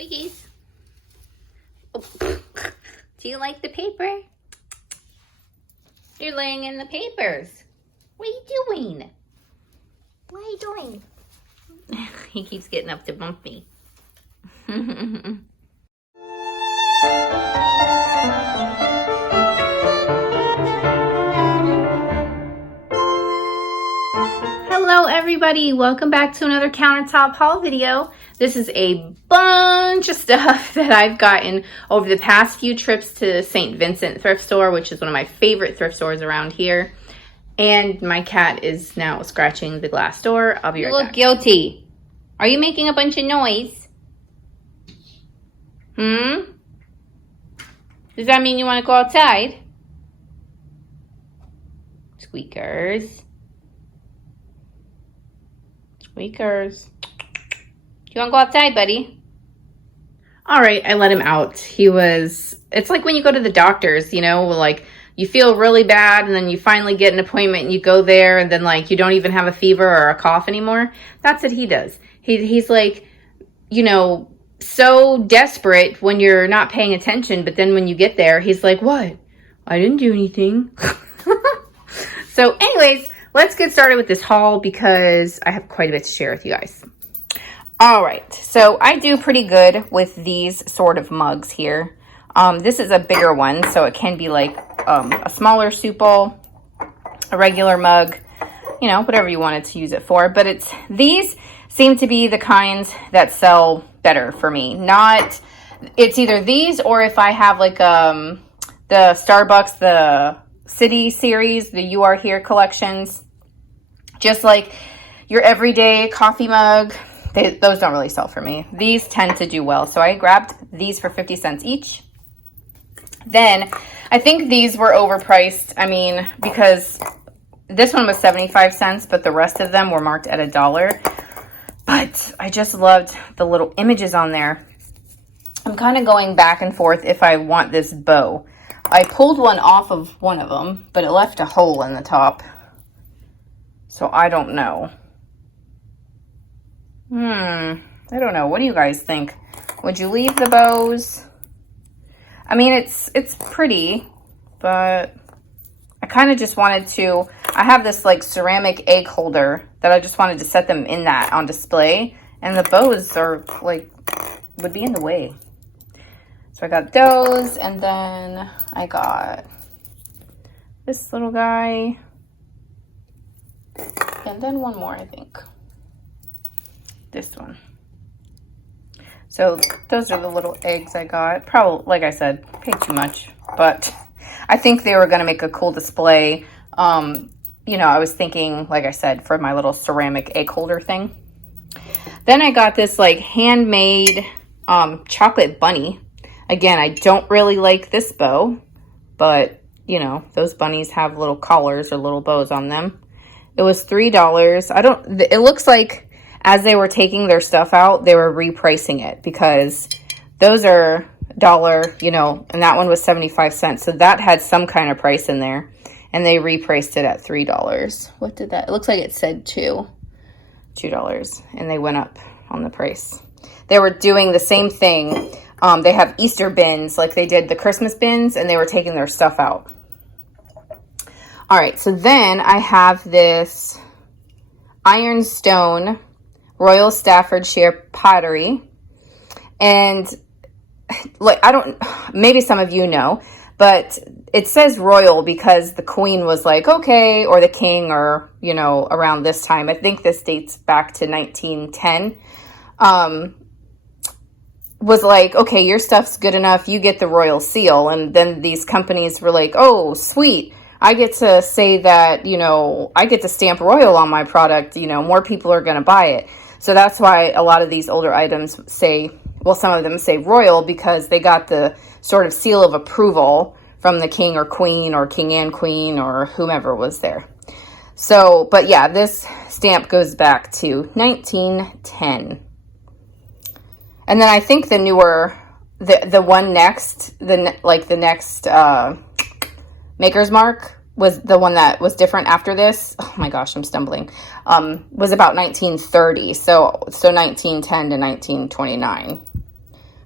Squeakies. Oh. Do you like the paper? You're laying in the papers. What are you doing? What are you doing? He keeps getting up to bump me. Hello everybody, welcome back to another countertop haul video. This is a bunch of stuff that I've gotten over the past few trips to St. Vincent thrift store, which is one of my favorite thrift stores around here. And my cat is now scratching the glass door. I'll be right back. You look guilty. Are you making a bunch of noise? Does that mean you want to go outside? Squeakers. Squeakers. Do you want to go outside, buddy? All right, I let him out. It's like when you go to the doctors, you know, like you feel really bad and then you finally get an appointment and you go there and then like you don't even have a fever or a cough anymore. That's what he does. He's like, you know, so desperate when you're not paying attention, but then when you get there, he's like, what? I didn't do anything. So anyways, let's get started with this haul because I have quite a bit to share with you guys. All right, so I do pretty good with these sort of mugs here. This is a bigger one, so it can be like a smaller soup bowl, a regular mug, you know, whatever you wanted to use it for. But these seem to be the kinds that sell better for me. It's either these or if I have like the Starbucks, the City series, the You Are Here collections, just like your everyday coffee mug. Those don't really sell for me. These tend to do well. So I grabbed these for 50 cents each. Then I think these were overpriced. I mean, because this one was 75 cents, but the rest of them were marked at $1. But I just loved the little images on there. I'm kind of going back and forth if I want this bow. I pulled one off of one of them, but it left a hole in the top. So I don't know. I don't know. What do you guys think? Would you leave the bows? I mean, it's pretty, but I kind of just wanted to, I have this like ceramic egg holder that I just wanted to set them in that on display. And the bows are like, would be in the way. So I got those, and then I got this little guy. And then one more, I think. This one. So those are the little eggs I got. Probably, like I said, paid too much, but I think they were going to make a cool display. You know, I was thinking, like I said, for my little ceramic egg holder thing. Then I got this like handmade chocolate bunny. Again, I don't really like this bow, but you know, those bunnies have little collars or little bows on them. It was $3. It looks like as they were taking their stuff out, they were repricing it because those are $1, you know, and that one was 75 cents. So that had some kind of price in there, and they repriced it at $3. What did that? It looks like it said $2, and they went up on the price. They were doing the same thing. They have Easter bins, like they did the Christmas bins, and they were taking their stuff out. All right, so then I have this ironstone Royal Staffordshire pottery. And like, maybe some of you know, but it says royal because the queen was like, okay, or the king, or, you know, around this time. I think this dates back to 1910. Was like, okay, your stuff's good enough, you get the royal seal. And then these companies were like, oh, sweet, I get to say that, you know, I get to stamp royal on my product, you know, more people are going to buy it. So that's why a lot of these older items say, well, some of them say royal because they got the sort of seal of approval from the king or queen or king and queen or whomever was there. So, but yeah, this stamp goes back to 1910. And then I think the newer, the one next, the next Maker's Mark was the one that was different after this. Oh my gosh, I'm stumbling. Was about 1930. So 1910 to 1929.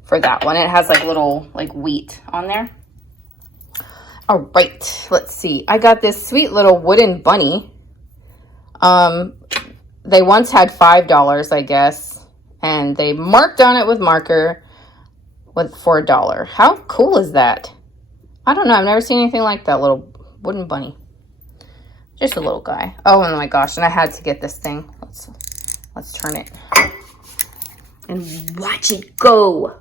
for that one. It has like little like wheat on there. All right, let's see. I got this sweet little wooden bunny. They once had $5, I guess, and they marked on it with marker for $1. How cool is that? I don't know. I've never seen anything like that little wooden bunny. Just a little guy. Oh my gosh! And I had to get this thing. Let's turn it and watch it go.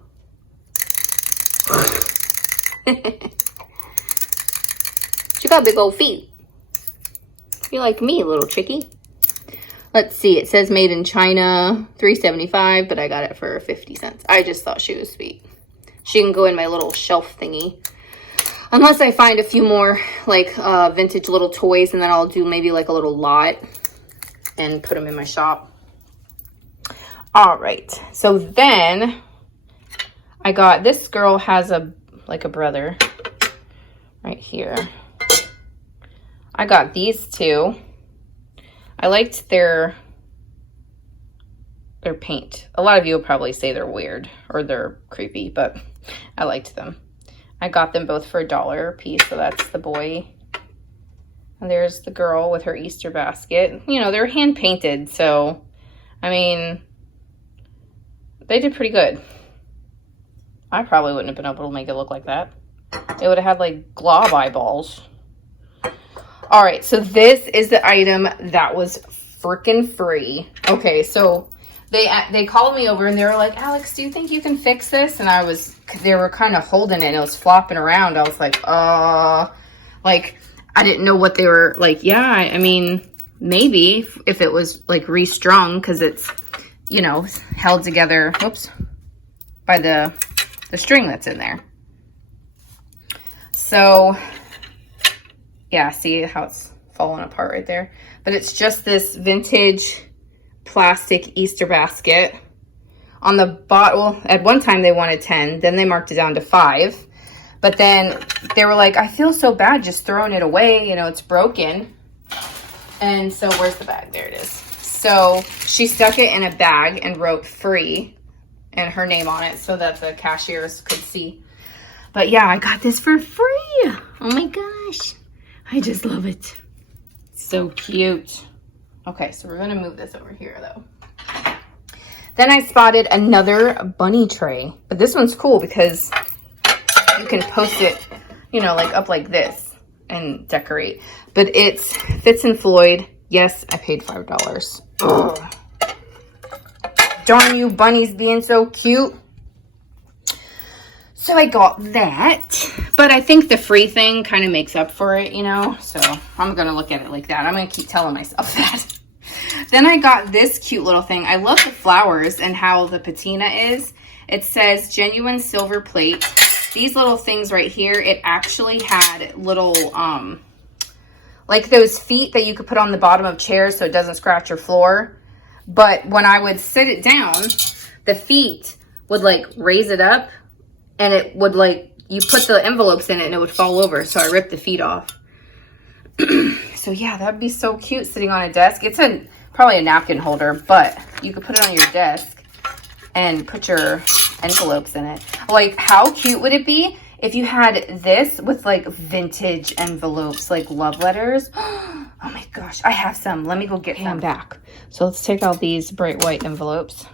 She got big old feet. You're like me, little chickie. Let's see. It says made in China, $3.75, but I got it for 50 cents. I just thought she was sweet. She can go in my little shelf thingy. Unless I find a few more like vintage little toys, and then I'll do maybe like a little lot and put them in my shop. All right. So then I got, this girl has a brother right here. I got these two. I liked their paint. A lot of you will probably say they're weird or they're creepy, but I liked them. I got them both for $1 a piece, so that's the boy. And there's the girl with her Easter basket. You know, they're hand painted, so, I mean, they did pretty good. I probably wouldn't have been able to make it look like that. It would have had, like, glob eyeballs. All right, so this is the item that was freaking free. Okay, so they called me over and they were like, Alex, do you think you can fix this? And they were kind of holding it and it was flopping around. I was like, like, I didn't know what they were like. Yeah, I mean, maybe if it was like restrung, because it's, you know, held together, whoops, by the string that's in there. So yeah, see how it's falling apart right there? But it's just this vintage plastic Easter basket. On the bottle, at one time they wanted 10, then they marked it down to 5. But then they were like, I feel so bad just throwing it away, you know, it's broken. And so where's the bag? There it is. So she stuck it in a bag and wrote free and her name on it so that the cashiers could see. But yeah, I got this for free. Oh my gosh. I just love it. So cute. Okay, so we're gonna move this over here though. Then I spotted another bunny tray, but this one's cool because you can post it, you know, like up like this and decorate. But it's Fitz and Floyd. Yes, I paid $5. Ugh. Darn you bunnies being so cute. So I got that, but I think the free thing kind of makes up for it, you know? So I'm going to look at it like that. I'm going to keep telling myself that. Then I got this cute little thing. I love the flowers and how the patina is. It says genuine silver plate. These little things right here, it actually had little, like those feet that you could put on the bottom of chairs so it doesn't scratch your floor. But when I would sit it down, the feet would like raise it up. And it would like, you put the envelopes in it and it would fall over. So I ripped the feet off. So yeah, that'd be so cute sitting on a desk. It's probably a napkin holder, but you could put it on your desk and put your envelopes in it. Like, how cute would it be if you had this with like vintage envelopes, like love letters? Oh my gosh, I have some. Let me go get them back. So let's take out these bright white envelopes.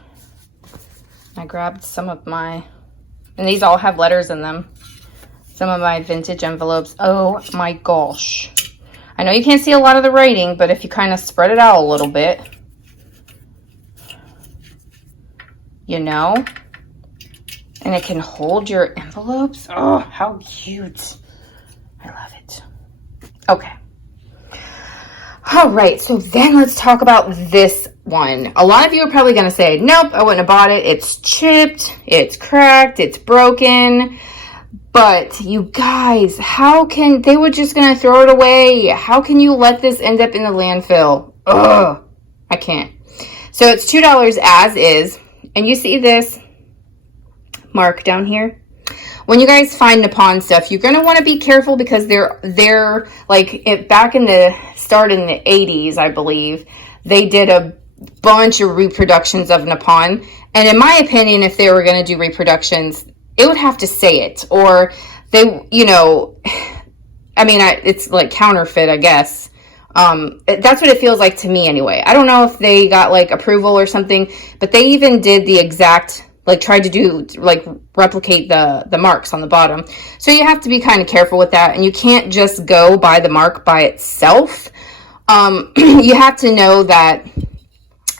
I grabbed some of my... And these all have letters in them. Some of my vintage envelopes. Oh my gosh. I know you can't see a lot of the writing, but if you kind of spread it out a little bit, you know, and it can hold your envelopes. Oh, how cute. I love it. Okay. All right, so then let's talk about this one. A lot of you are probably going to say, nope, I wouldn't have bought it. It's chipped, it's cracked, it's broken. But you guys, they were just going to throw it away. How can you let this end up in the landfill? Ugh, I can't. So it's $2 as is. And you see this mark down here? When you guys find Nippon stuff, you're going to want to be careful because they're like back in the start in the 80s, I believe, they did a bunch of reproductions of Nippon And in my opinion, if they were going to do reproductions, it would have to say it, or they, you know, I mean, it's like counterfeit, I guess. That's what it feels like to me anyway. I don't know if they got like approval or something, but they even did the exact, like tried to do, like replicate the marks on the bottom. So you have to be kind of careful with that, and you can't just go by the mark by itself. You have to know that,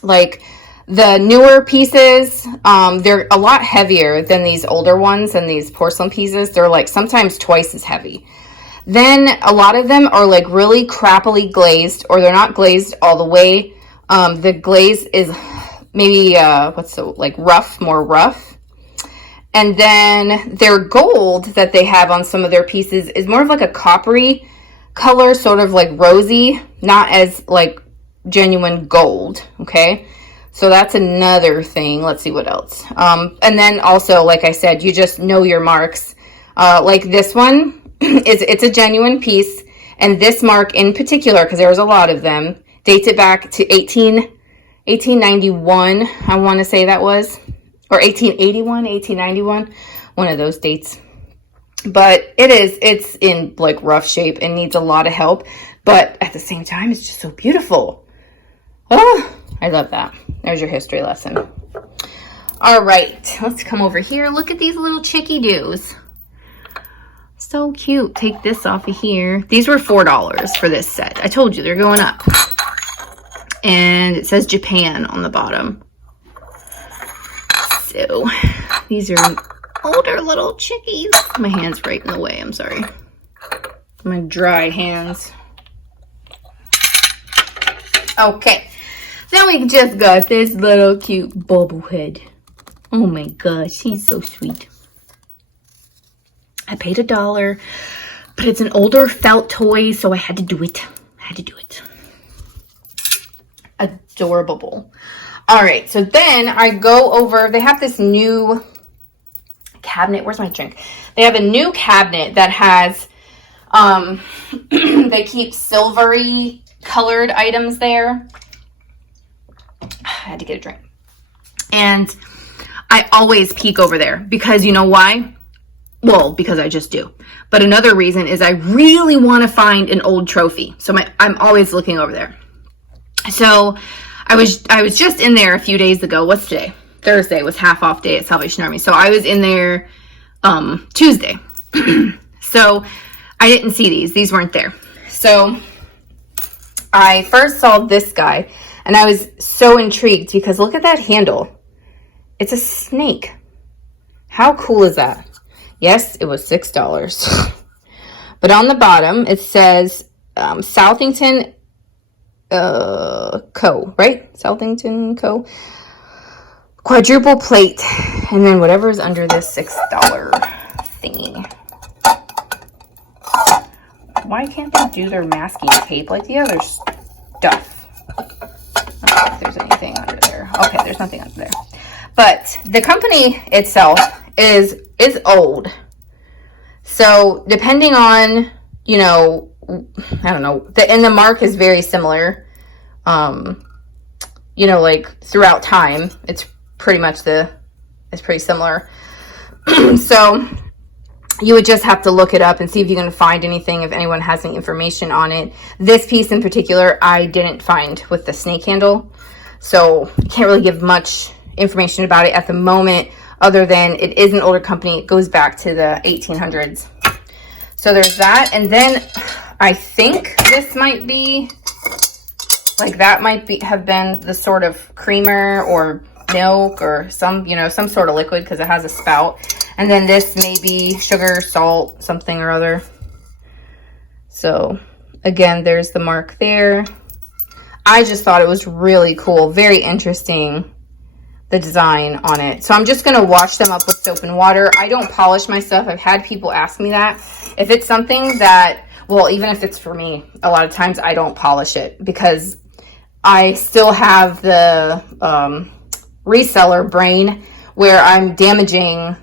like, the newer pieces, they're a lot heavier than these older ones, and these porcelain pieces, they're like sometimes twice as heavy. Then a lot of them are like really crappily glazed, or they're not glazed all the way. The glaze is maybe, like rough, more rough. And then their gold that they have on some of their pieces is more of like a coppery color, sort of like rosy, not as like genuine gold, okay? So that's another thing. Let's see what else. And then also, like I said, you just know your marks. Like this one, it's a genuine piece, and this mark in particular, because there was a lot of them, dates it back to 1891, I want to say that was, or 1881, 1891, one of those dates. But it's in like rough shape and needs a lot of help, but at the same time, it's just so beautiful. Oh, I love that. There's your history lesson. All right, let's come over here. Look at these little chicky-doos. So cute. Take this off of here. These were $4 for this set. I told you they're going up. And it says Japan on the bottom. So these are older little chickies. My hand's right in the way. I'm sorry. My dry hands. Okay. Then we just got this little cute bobblehead. Oh my gosh, he's so sweet. I paid $1, but it's an older felt toy, so I had to do it. Adorable. All right, so then I go over, they have this new cabinet. Where's my drink? They have a new cabinet that has, they keep silvery colored items there. I had to get a drink. And I always peek over there because you know why? Well, because I just do. But another reason is I really want to find an old trophy. So I'm always looking over there. So I was just in there a few days ago. What's today? Thursday was half off day at Salvation Army. So I was in there Tuesday. So I didn't see these. These weren't there. So I first saw this guy and I was so intrigued because look at that handle. It's a snake. How cool is that? Yes, it was $6. But on the bottom, it says Southington Co., right? Southington Co. Quadruple plate. And then whatever's under this $6 thingy. Why can't they do their masking tape like the other stuff? I don't know if there's anything under there. Okay, there's nothing under there. But the company itself is old. So depending on, you know, I don't know, and the mark is very similar. You know, like throughout time, it's pretty much it's pretty similar. So you would just have to look it up and see if you can find anything, if anyone has any information on it. This piece in particular, I didn't find with the snake handle. So I can't really give much information about it at the moment, other than it is an older company. It goes back to the 1800s. So there's that. And then I think this might be, like that might have been the sort of creamer or milk or some, you know, some sort of liquid because it has a spout. And then this may be sugar, salt, something or other. So again, there's the mark there. I just thought it was really cool. Very interesting, the design on it. So I'm just going to wash them up with soap and water. I don't polish my stuff. I've had people ask me that. If it's something that, well, even if it's for me, a lot of times I don't polish it because I still have the reseller brain where I'm damaging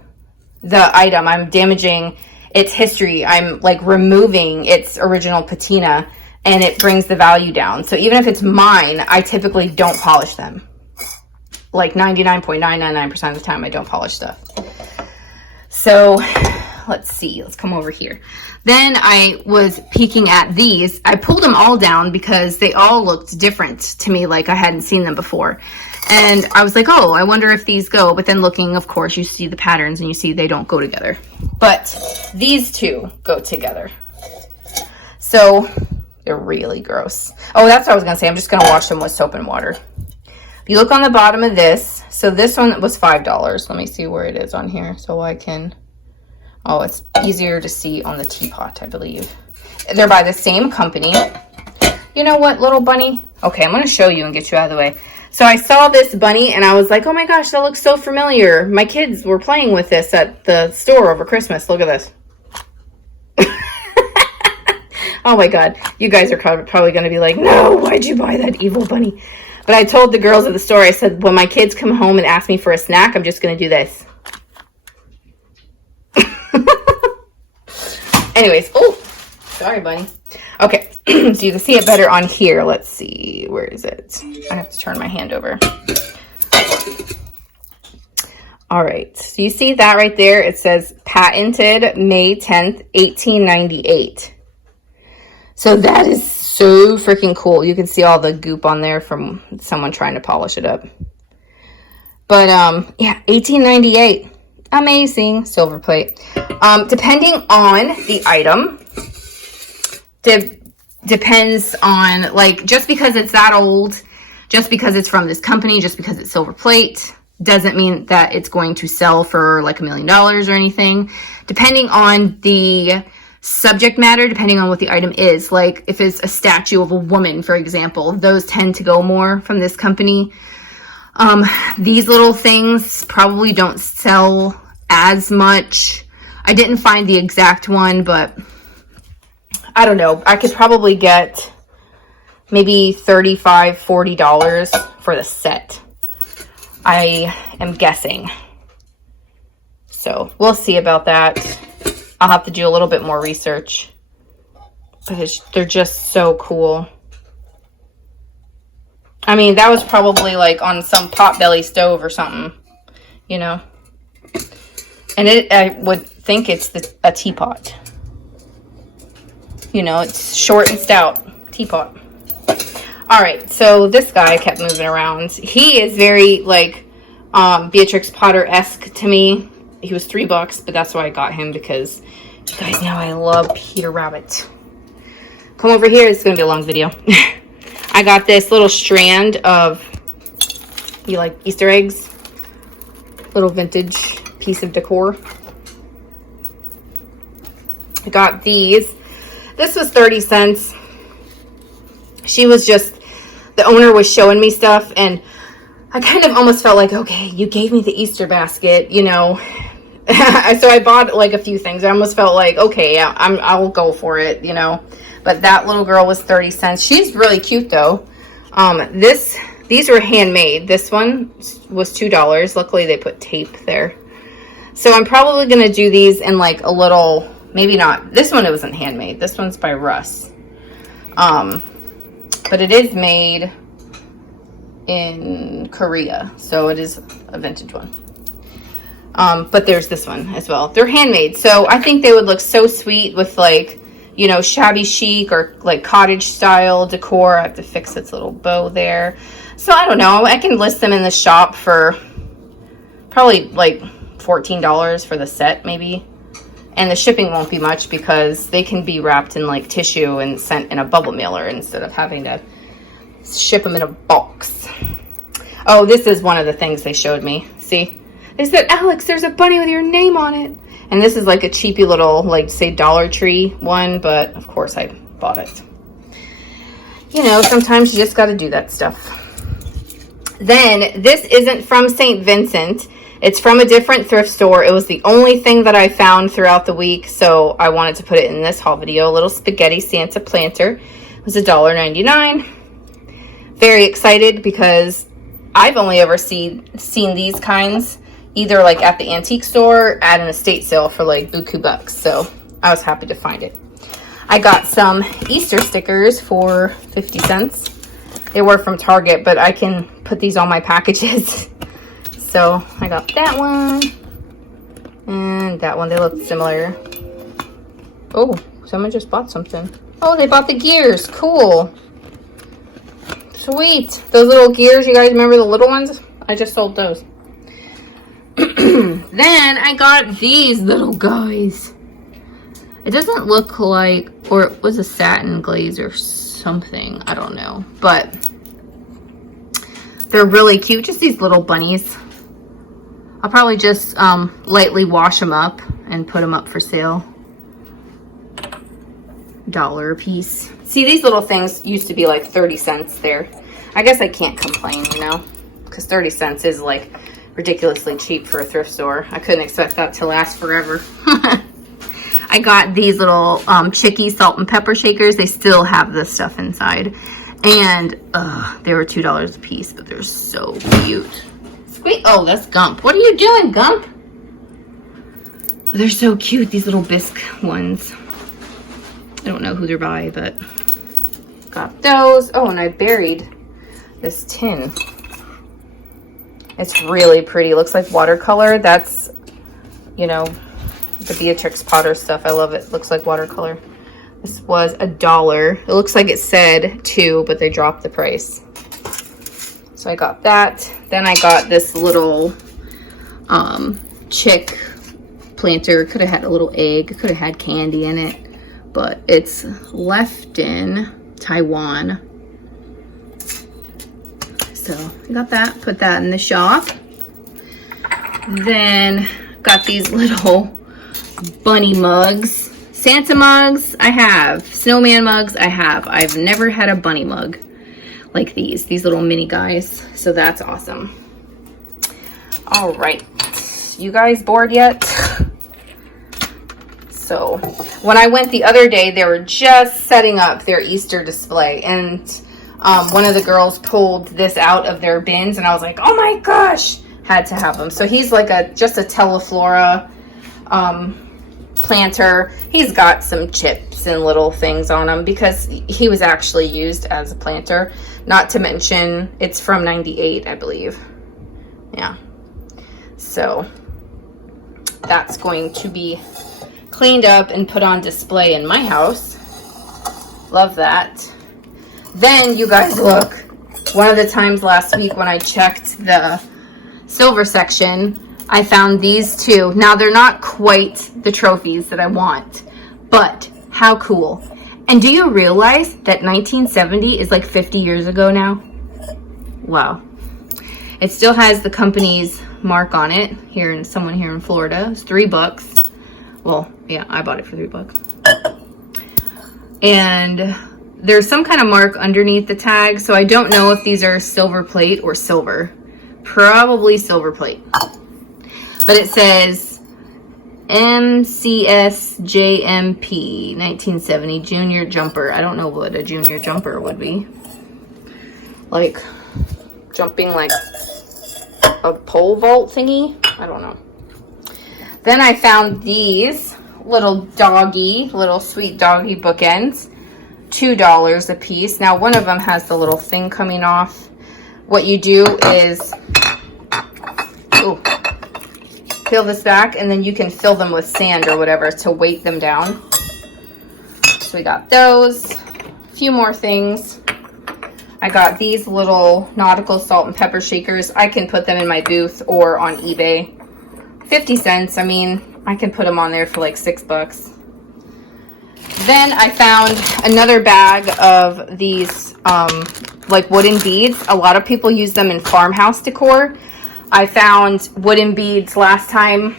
the item. I'm damaging its history. I'm like removing its original patina, and it brings the value down. So even if it's mine, I typically don't polish them. like 99.999% of the time I don't polish stuff. So let's see, let's come over here. Then I was peeking at these. I pulled them all down because they all looked different to me, like I hadn't seen them before. And I was like, oh, I wonder if these go. But then looking, of course, you see the patterns and you see they don't go together. But these two go together. So they're really gross. Oh, that's what I was gonna say. I'm just gonna wash them with soap and water. If you look on the bottom of this, so this one was $5. Let me see where it is on here so I can, oh, it's easier to see on the teapot, I believe. They're by the same company. You know what, little bunny? Okay, I'm gonna show you and get you out of the way. So I saw this bunny and I was like, oh my gosh, that looks so familiar. My kids were playing with this at the store over Christmas. Look at this. Oh my God. You guys are probably going to be like, no, why'd you buy that evil bunny? But I told the girls at the store, I said, when my kids come home and ask me for a snack, I'm just going to do this. Anyways, oh, sorry, bunny. Okay, so you can see it better on here. Let's see, where is it? I have to turn my hand over. All right, so you see that right there? It says patented May 10th, 1898. So that is so freaking cool. You can see all the goop on there from someone trying to polish it up. But yeah, 1898. Amazing. Silver plate. Depending on the item, depends on, like, just because it's that old, just because it's from this company, just because it's silver plate, doesn't mean that it's going to sell for like $1 million or anything. Depending on the subject matter, depending on what the item is, like if it's a statue of a woman, for example, those tend to go more from this company. These little things probably don't sell as much. I didn't find the exact one, but I don't know. I could probably get maybe $35, $40 for the set. I am guessing. So we'll see about that. I'll have to do a little bit more research. But they're just so cool. I mean, that was probably like on some potbelly stove or something, you know. And I would think it's a teapot. You know, it's short and stout teapot. All right, so this guy kept moving around. He is very like Beatrix Potter-esque to me. He was $3, but that's why I got him, because you guys know I love Peter Rabbit. Come over here. It's going to be a long video. I got this little strand of, you like Easter eggs? Little vintage piece of decor. I got these. This was 30 cents. She was just, the owner was showing me stuff, and I kind of almost felt like, okay, you gave me the Easter basket, you know. So I bought like a few things. I almost felt like, okay, I'll go for it, you know. But that little girl was 30 cents. She's really cute though. These were handmade. This one was $2. Luckily they put tape there. So I'm probably going to do these in like a little, maybe not. This one, it wasn't handmade. This one's by Russ. But it is made in Korea. So it is a vintage one. But there's this one as well. They're handmade. So I think they would look so sweet with like, you know, shabby chic or like cottage style decor. I have to fix its little bow there. So I don't know. I can list them in the shop for probably like $14 for the set maybe. And the shipping won't be much because they can be wrapped in like tissue and sent in a bubble mailer instead of having to ship them in a box. Oh, this is one of the things they showed me. See? They said, Alex, there's a bunny with your name on it. And this is like a cheapy little, like, say, Dollar Tree one. But, of course, I bought it. You know, sometimes you just got to do that stuff. Then, this isn't from St. Vincent. It's from a different thrift store. It was the only thing that I found throughout the week. So, I wanted to put it in this haul video. A little spaghetti Santa planter. It was $1.99. Very excited because I've only ever seen these kinds either like at the antique store, at an estate sale for like buku bucks. So I was happy to find it. I got some Easter stickers for 50 cents. They were from Target, but I can put these on my packages So I got that one and that one. They look similar. Oh, someone just bought something. Oh, they bought the gears. Cool. Sweet. Those little gears, you guys remember the little ones? I just sold those. Then I got these little guys. It doesn't look like, or it was a satin glaze or something. I don't know. But they're really cute. Just these little bunnies. I'll probably just lightly wash them up and put them up for sale. $1 a piece. See, these little things used to be like 30 cents there. I guess I can't complain, you know, because 30 cents is like ridiculously cheap for a thrift store. I couldn't expect that to last forever. I got these little Chicky salt and pepper shakers. They still have this stuff inside. And they were $2 a piece, but they're so cute. Sweet. Oh, that's Gump. What are you doing, Gump? They're so cute, these little bisque ones. I don't know who they're by, but got those. Oh, and I buried this tin. It's really pretty. Looks like watercolor. That's, you know, the Beatrix Potter stuff. I love it. Looks like watercolor. This was $1. It looks like it said $2, but they dropped the price. So I got that. Then I got this little chick planter. Could have had a little egg. Could have had candy in it. But it's left in Taiwan. So I got that. Put that in the shop. Then got these little bunny mugs. Santa mugs, I have. Snowman mugs, I have. I've never had a bunny mug like these little mini guys. So that's awesome. All right. You guys bored yet? So when I went the other day, they were just setting up their Easter display. And one of the girls pulled this out of their bins. And I was like, oh my gosh, had to have them. So he's like just a Teleflora planter. He's got some chips and little things on him because he was actually used as a planter. Not to mention it's from '98, I believe. Yeah. So that's going to be cleaned up and put on display in my house. Love that. Then you guys look, one of the times last week when I checked the silver section, I found these two. Now they're not quite the trophies that I want, but how cool. And do you realize that 1970 is like 50 years ago now? Wow. It still has the company's mark on it here, in someone here in Florida. It's $3. Well, yeah, I bought it for $3. And there's some kind of mark underneath the tag, so I don't know if these are silver plate or silver. Probably silver plate. But it says MCSJMP 1970 Junior Jumper. I don't know what a junior jumper would be. Like jumping like a pole vault thingy? I don't know. Then I found these little sweet doggy bookends. $2 a piece. Now one of them has the little thing coming off. What you do is peel this back and then you can fill them with sand or whatever to weight them down. So we got those. A few more things. I got these little nautical salt and pepper shakers. I can put them in my booth or on eBay. 50 cents. I mean, I can put them on there for like $6. Then I found another bag of these like wooden beads. A lot of people use them in farmhouse decor. I found wooden beads last time.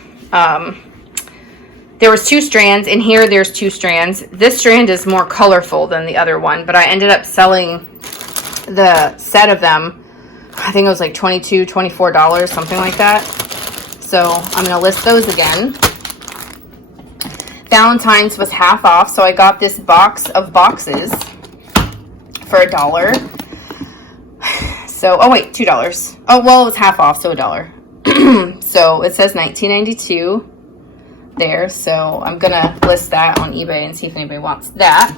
There was 2 strands. In here, there's 2 strands. This strand is more colorful than the other one, but I ended up selling the set of them. I think it was like $22, $24, something like that. So I'm going to list those again. Valentine's was half off, so I got this box of boxes for $1. So, oh wait, $2. Oh, well, it was half off, so $1. So it says 1992 there, so I'm gonna list that on eBay and see if anybody wants that.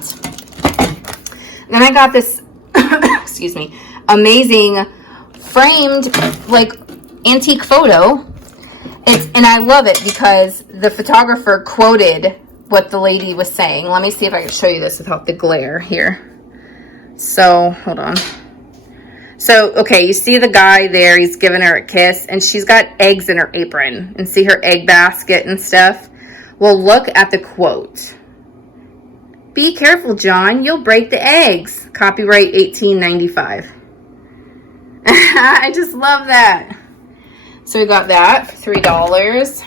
And then I got this excuse me, amazing framed like antique photo. And I love it because the photographer quoted what the lady was saying. Let me see if I can show you this without the glare here. So, hold on. So, okay, you see the guy there, he's giving her a kiss, and she's got eggs in her apron, and see her egg basket and stuff. Well, look at the quote. Be careful, John, you'll break the eggs. Copyright 1895. I just love that. So we got that for $3.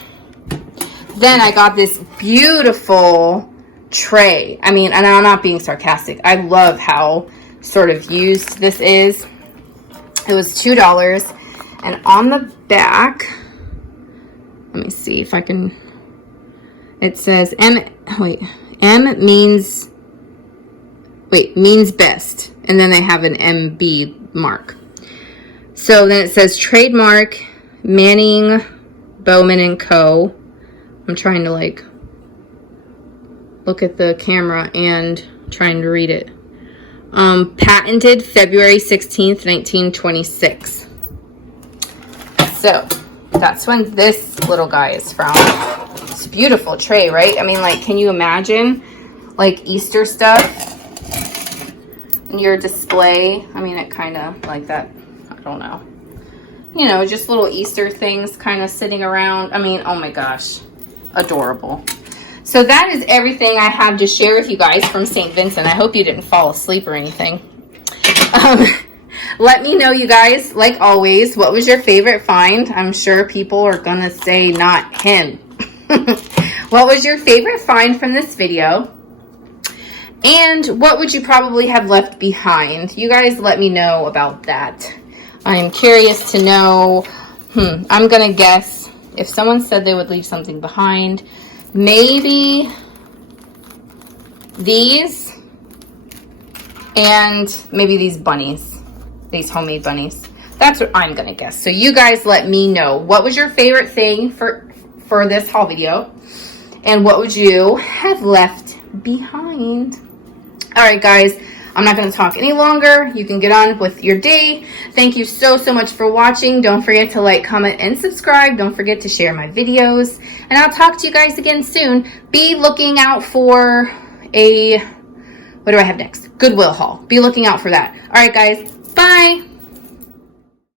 Then I got this beautiful tray. I mean, and I'm not being sarcastic. I love how sort of used this is. It was $2. And on the back, let me see if I can, it says means best. And then they have an MB mark. So then it says trademark Manning, Bowman and Co. I'm trying to like look at the camera and trying to read it. Patented February 16th, 1926. So that's when this little guy is from. It's a beautiful tray, right? I mean, like, can you imagine like Easter stuff in your display? I mean, it kind of like that. I don't know. You know, just little Easter things kind of sitting around. I mean, oh my gosh, adorable. So that is everything I have to share with you guys from St. Vincent. I hope you didn't fall asleep or anything. Let me know, you guys, like always, what was your favorite find? I'm sure people are going to say not him. What was your favorite find from this video? And what would you probably have left behind? You guys let me know about that. I'm curious to know, I'm going to guess if someone said they would leave something behind, maybe these and maybe these bunnies, these homemade bunnies. That's what I'm going to guess. So you guys let me know. What was your favorite thing for this haul video? And what would you have left behind? All right, guys. I'm not going to talk any longer. You can get on with your day. Thank you so much for watching. Don't forget to like, comment, and subscribe. Don't forget to share my videos. And I'll talk to you guys again soon. Be looking out for what do I have next? Goodwill haul. Be looking out for that. All right, guys. Bye.